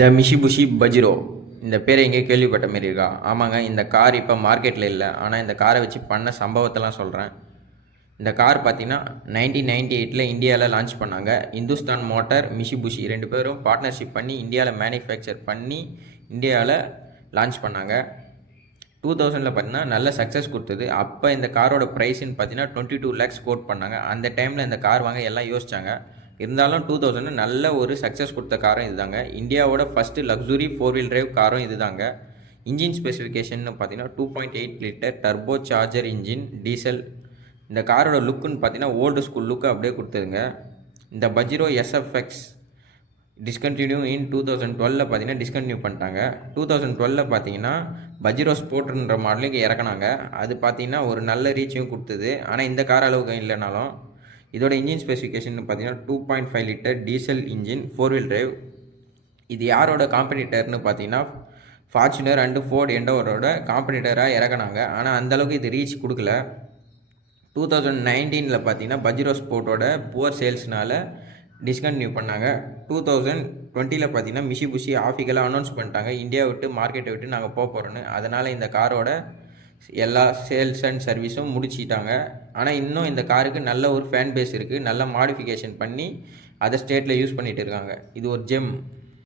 த மிஷிபுஷி பஜிரோ இந்த பேரை எங்கேயோ கேள்விப்பட்ட மாரி இருக்கா? ஆமாங்க. இந்த கார் இப்போ மார்க்கெட்டில் இல்லை. ஆனால் இந்த காரை வச்சு பண்ண சம்பவத்தெல்லாம் சொல்கிறேன். இந்த கார் பார்த்தீங்கன்னா 1998 இந்தியாவில் லான்ச் பண்ணாங்க. இந்துஸ்தான் மோட்டார், மிஷிபுஷி 2 பேரும் பார்ட்னர்ஷிப் பண்ணி இந்தியாவில் மேனுஃபேக்சர் பண்ணி இந்தியாவில் லான்ச் பண்ணாங்க. 2000 பார்த்தீங்கன்னா நல்ல சக்ஸஸ் கொடுத்தது. அப்போ இந்த காரோட ப்ரைஸ்ன்னு பார்த்தீங்கன்னா 22 lakhs கோட் பண்ணாங்க. அந்த டைமில் இந்த கார் வாங்க எல்லாம் யோசிச்சாங்க. இருந்தாலும் 2000 நல்ல ஒரு சக்ஸஸ் கொடுத்த காரும் இதுதாங்க. இந்தியாவோட ஃபஸ்ட்டு லக்ஸுரி 4 வீல் டிரைவ் காரும் இதுதாங்க. இன்ஜின் ஸ்பெசிஃபிகேஷன் பார்த்தீங்கன்னா 2.8 litre turbo charger engine diesel. இந்த காரோட லுக்குன்னு பார்த்தீங்கன்னா ஓல்டு ஸ்கூல் லுக்கு அப்படியே கொடுத்ததுங்க. இந்த பஜிரோ எஸ்எஃப்எக்ஸ் டிஸ்கண்டினியூ இன் 2012 பார்த்தீங்கன்னா டிஸ்கண்டினியூ பண்ணிட்டாங்க. 2012 பார்த்தீங்கன்னா பஜிரோ ஸ்போர்ட்ன்ற மாடலுக்கு இறக்குனாங்க. அது பார்த்தீங்கன்னா ஒரு நல்ல ரீச்சையும் கொடுத்தது. ஆனால் இந்த கார் அளவுக்கு இல்லைனாலும் இதோட இன்ஜின் ஸ்பெசிஃபிகேஷன் பார்த்தீங்கன்னா 2.5 litre diesel engine 4 wheel drive. இது யாரோட காம்படிட்டர்னு பார்த்தீங்கன்னா ஃபார்ச்சுனர் அண்டு ஃபோர்ட் எண்டோவரோட காம்படிட்டராக இறக்குனாங்க. ஆனால் அந்தளவுக்கு இது ரீச் கொடுக்கல. 2019 பார்த்தீங்கன்னா பஜிரோ ஸ்போர்ட்டோட புவர் சேல்ஸ்னால் டிஸ்கண்டினியூ பண்ணாங்க. 2020 பார்த்தீங்கன்னா மிஷிபுஷி ஆஃபிகலாக அனௌன்ஸ் பண்ணிட்டாங்க, இந்தியா விட்டு மார்க்கெட்டை விட்டு நாங்கள் போக போகிறோன்னு. அதனால் இந்த காரோட எல்லா சேல்ஸ் அண்ட் சர்வீஸும் முடிச்சிட்டாங்க. ஆனால் இன்னும் இந்த காருக்கு நல்ல ஒரு ஃபேன் பேஸ் இருக்குது. நல்ல மாடிஃபிகேஷன் பண்ணி அதை ஸ்டேட்டில் யூஸ் பண்ணிகிட்டு இருக்காங்க. இது ஒரு ஜெம்.